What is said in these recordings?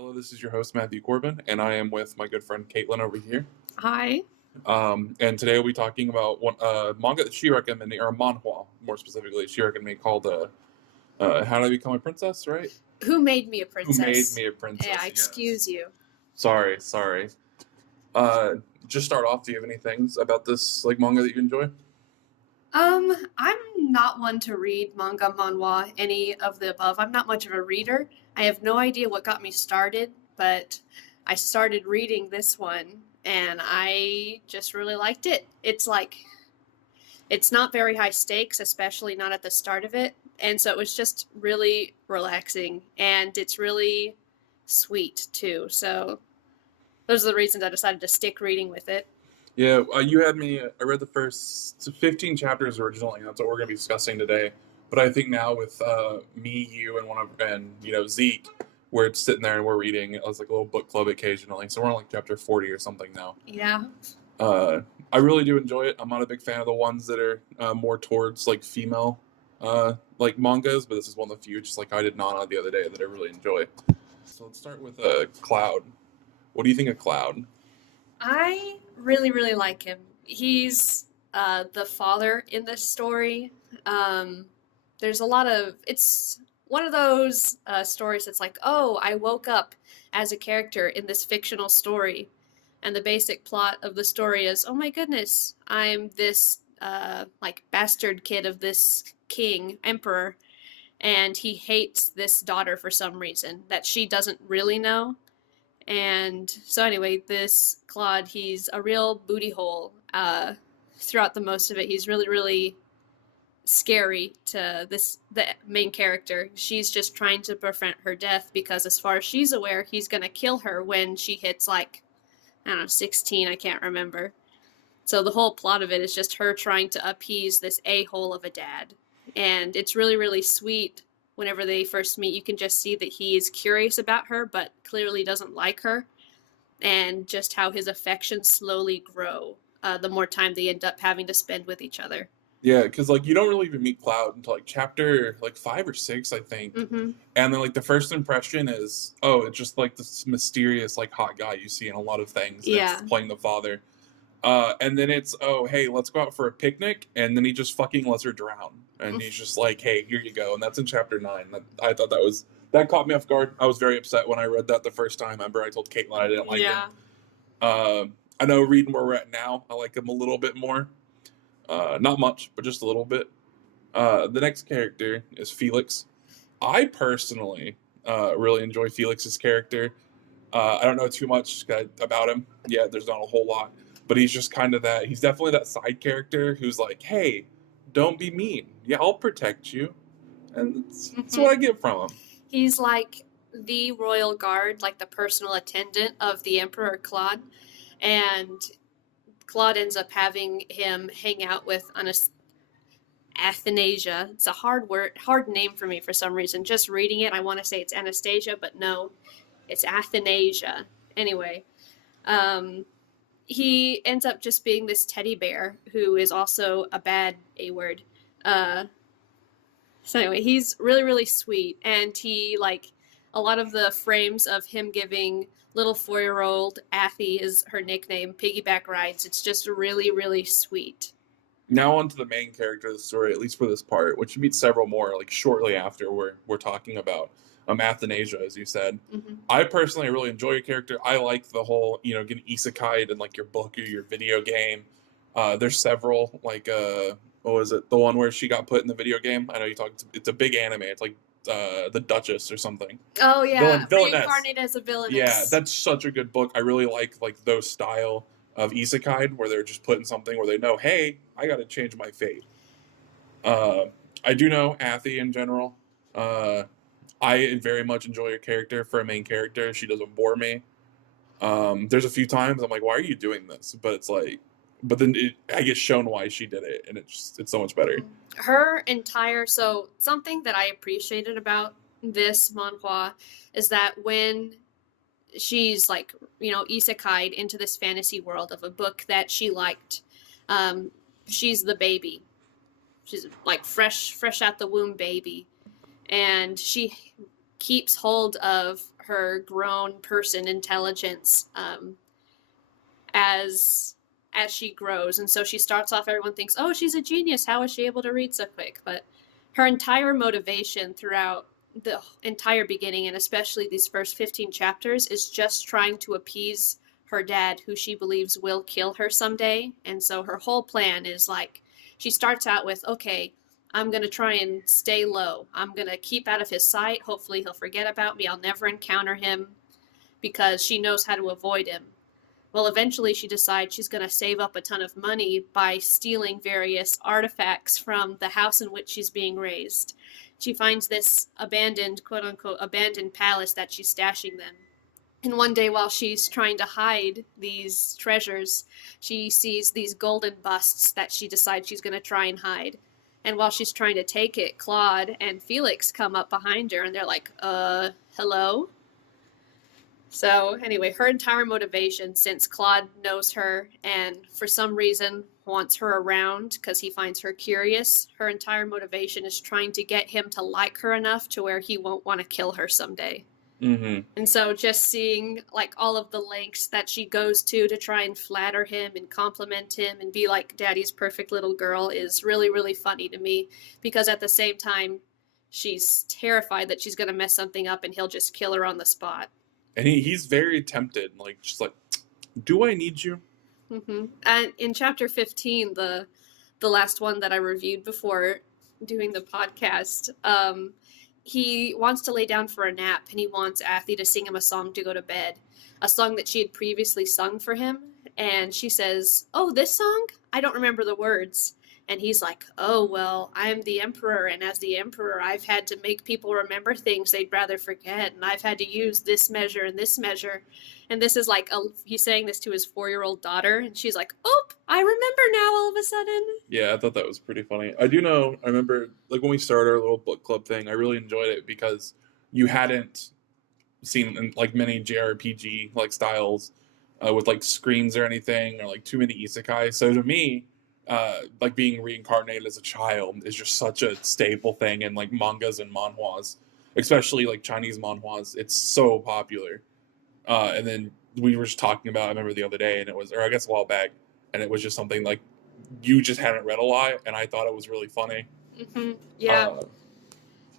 Hello, this is your host, Matthew Corbin, and I am with my good friend Caitlin over here. Hi. And today we'll be talking about one manga that she recommended, or manhwa, more specifically. She recommended called How Did I Become a Princess, right? Who made me a Who Made princess? Me a Princess, Yeah, yes. excuse you. Sorry. Just start off, do you have any things about this manga that you enjoy? I'm not one to read manga, manhwa, any of the above. I'm not much of a reader. I have no idea what got me started, but I started reading this one and I just really liked it. It's not very high stakes, especially not at the start of it. And so it was just really relaxing and it's really sweet too. So those are the reasons I decided to stick reading with it. Yeah, you had me. I read the first 15 chapters originally. That's what we're going to be discussing today. But I think now with me, you, and Zeke, we're sitting there and we're reading. It was like a little book club occasionally. So we're on like chapter 40 or something now. Yeah. I really do enjoy it. I'm not a big fan of the ones that are more towards like female like mangas, but this is one of the few, just like I did Nana the other day, that I really enjoy. So let's start with Cloud. What do you think of Cloud? I really, really like him. He's the father in this story. There's a lot of, it's one of those stories that's like, oh, I woke up as a character in this fictional story. And the basic plot of the story is, oh my goodness, I'm this like bastard kid of this king, emperor, and he hates this daughter for some reason that she doesn't really know. And so anyway, this Claude, he's a real booty hole. Throughout the most of it, he's really, really scary to the main character. She's just trying to prevent her death because, as far as she's aware, he's gonna kill her when she hits like, I don't know, 16. I can't remember. So the whole plot of it is just her trying to appease this a-hole of a dad, and it's really, really sweet. Whenever they first meet, you can just see that he is curious about her, but clearly doesn't like her, and just how his affections slowly grow the more time they end up having to spend with each other. Yeah, because like you don't really even meet Cloud until like chapter like 5 or 6, I think. Mm-hmm. And then like the first impression is, oh, it's just like this mysterious like hot guy you see in a lot of things. Yeah. It's playing the father. And then it's, oh, hey, let's go out for a picnic, and then he just fucking lets her drown, and he's just like, hey, here you go, and that's in chapter 9. I thought that caught me off guard. I was very upset when I read that the first time. Remember, I told Caitlin I didn't like him. I know reading where we're at now, I like him a little bit more. Not much, but just a little bit. The next character is Felix. I personally really enjoy Felix's character. I don't know too much about him. Yeah, there's not a whole lot. But he's just kind of that. He's definitely that side character who's like, hey, don't be mean. Yeah, I'll protect you. And that's what I get from him. He's like the royal guard, like the personal attendant of the Emperor Claude. And Claude ends up having him hang out with Athanasia. It's a hard name for me for some reason. Just reading it, I want to say it's Anastasia, but no, it's Athanasia. Anyway, he ends up just being this teddy bear who is also a bad A-word. So anyway, he's really, really sweet, and he, like, a lot of the frames of him giving little 4-year-old Athie is her nickname, piggyback rides. It's just really, really sweet. Now on to the main character of the story, at least for this part, which you meet several more like shortly after we're talking about. Athanasia, as you said. Mm-hmm. I personally really enjoy your character. I like the whole, getting isekai'd in like your book or your video game. There's several, like, what was it? The one where she got put in the video game? I know you talked, it's a big anime. It's like the Duchess or something. Oh, yeah. Villainess. Reincarnate as a villainess. Yeah, that's such a good book. I really like those style of isekai where they're just put in something where they know, hey, I got to change my fate. I do know Athie in general. I very much enjoy your character for a main character. She doesn't bore me. There's a few times I'm like, why are you doing this? But it's like, but then I get shown why she did it, and it's so much better. So something that I appreciated about this manhwa is that when she's like, isekai'd into this fantasy world of a book that she liked, she's the baby. She's like fresh out the womb baby. And she keeps hold of her grown person intelligence as she grows. And so she starts off, everyone thinks, oh, she's a genius, how is she able to read so quick? But her entire motivation throughout the entire beginning, and especially these first 15 chapters, is just trying to appease her dad, who she believes will kill her someday. And so her whole plan is like, she starts out with, okay, I'm going to try and stay low. I'm going to keep out of his sight. Hopefully he'll forget about me. I'll never encounter him, because she knows how to avoid him. Well, eventually she decides she's going to save up a ton of money by stealing various artifacts from the house in which she's being raised. She finds this abandoned, quote unquote, abandoned palace that she's stashing them. And one day, while she's trying to hide these treasures, she sees these golden busts that she decides she's going to try and hide. And while she's trying to take it, Claude and Felix come up behind her and they're like, hello? So anyway, her entire motivation, since Claude knows her and for some reason wants her around because he finds her curious, her entire motivation is trying to get him to like her enough to where he won't want to kill her someday. Mm-hmm. And so just seeing like all of the lengths that she goes to try and flatter him and compliment him and be like daddy's perfect little girl is really, really funny to me, because at the same time, she's terrified that she's going to mess something up and he'll just kill her on the spot. And he's very tempted, like, just like, do I need you? Mm-hmm. And in chapter 15, the last one that I reviewed before doing the podcast, he wants to lay down for a nap, and he wants Athy to sing him a song to go to bed, a song that she had previously sung for him. And she says, oh, this song? I don't remember the words. And he's like, oh, well, I'm the emperor, and as the emperor, I've had to make people remember things they'd rather forget, and I've had to use this measure and this measure. And this is like, he's saying this to his 4-year-old daughter, and she's like, oh, I remember now all of a sudden. Yeah, I thought that was pretty funny. I remember, like, when we started our little book club thing, I really enjoyed it because you hadn't seen, like, many JRPG, like, styles with, like, screens or anything, or, like, too many isekai. So to me, like, being reincarnated as a child is just such a staple thing in, like, mangas and manhwas, especially, like, Chinese manhwas. It's so popular. And then we were just talking about, I remember the other day, and it was, or I guess a while back, and it was just something, like, you just hadn't read a lot, and I thought it was really funny. Mm-hmm. Yeah.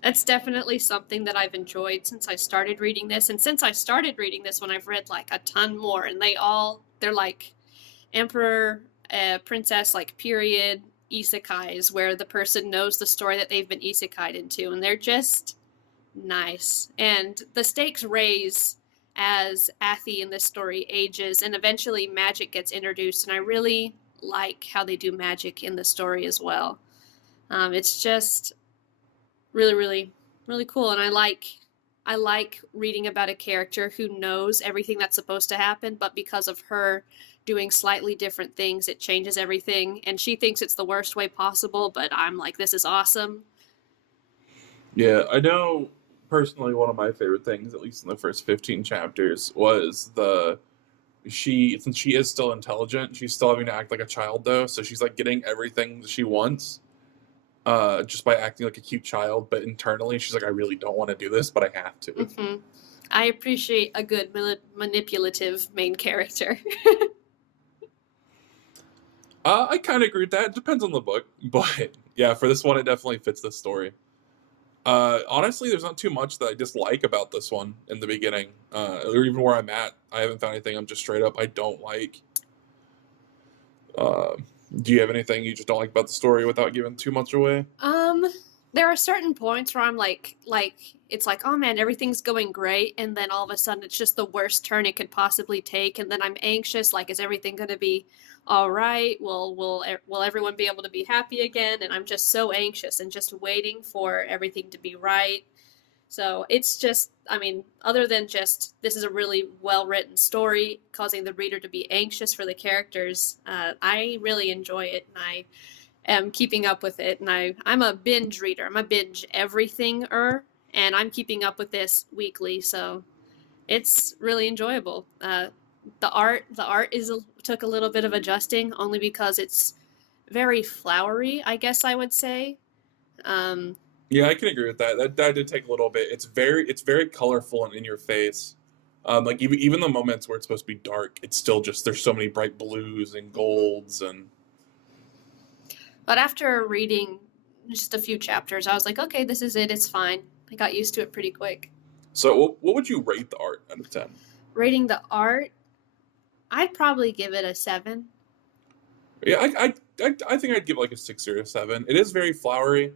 That's definitely something that I've enjoyed since I started reading this. And since I started reading this one, I've read, like, a ton more, and they're, like, emperor, princess, like, period isekais, where the person knows the story that they've been isekai'd into, and they're just nice. And the stakes raise as Athy in this story ages, and eventually magic gets introduced, and I really like how they do magic in the story as well. It's just really, really, really cool, and I like reading about a character who knows everything that's supposed to happen, but because of her doing slightly different things, it changes everything, and she thinks it's the worst way possible, but I'm like, this is awesome. Yeah, I know personally one of my favorite things, at least in the first 15 chapters, was since she is still intelligent, she's still having to act like a child though, so she's like getting everything she wants just by acting like a cute child, but internally she's like, I really don't want to do this, but I have to. Mm-hmm. I appreciate a good manipulative main character. I kind of agree with that. It depends on the book, but yeah, for this one, it definitely fits the story. Honestly, there's not too much that I dislike about this one in the beginning, or even where I'm at. I haven't found anything I'm just straight up I don't like. Do you have anything you just don't like about the story without giving too much away? There are certain points where I'm like it's like, oh man, everything's going great, and then all of a sudden it's just the worst turn it could possibly take, and then I'm anxious, like, is everything going to be all right? Will everyone be able to be happy again? And I'm just so anxious and just waiting for everything to be right. So it's just, I mean, other than just this is a really well-written story causing the reader to be anxious for the characters, I really enjoy it, and I am keeping up with it. And I'm a binge reader. I'm a binge everything-er, and I'm keeping up with this weekly, so it's really enjoyable. The art took a little bit of adjusting, only because it's very flowery, I guess I would say. Yeah, I can agree with that. That did take a little bit. It's very colorful and in your face. Like even the moments where it's supposed to be dark, it's still just there's so many bright blues and Mhm. golds and But after reading just a few chapters, I was like, okay, this is it. It's fine. I got used to it pretty quick. so. What would you rate the art out of 10? Rating the art, I'd probably give it a 7. Yeah, I think I'd give it like a 6 or a 7. It is very flowery.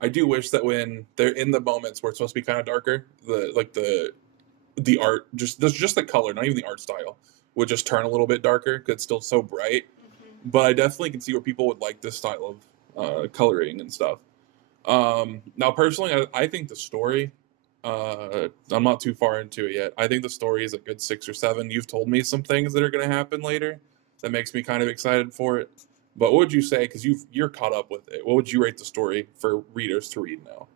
I do wish that when they're in the moments where it's supposed to be kind of darker, the art just the color, not even the art style, would just turn a little bit darker because it's still so bright. But I definitely can see where people would like this style of coloring and stuff. Now, personally, I think the story. I'm not too far into it yet. I think the story is a good 6 or 7. You've told me some things that are going to happen later that makes me kind of excited for it. But what would you say? Because you're caught up with it. What would you rate the story for readers to read now?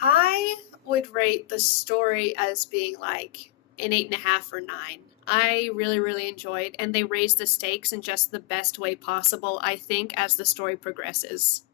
I would rate the story as being like an 8.5 or 9. I really, really enjoyed, and they raised the stakes in just the best way possible, I think, as the story progresses.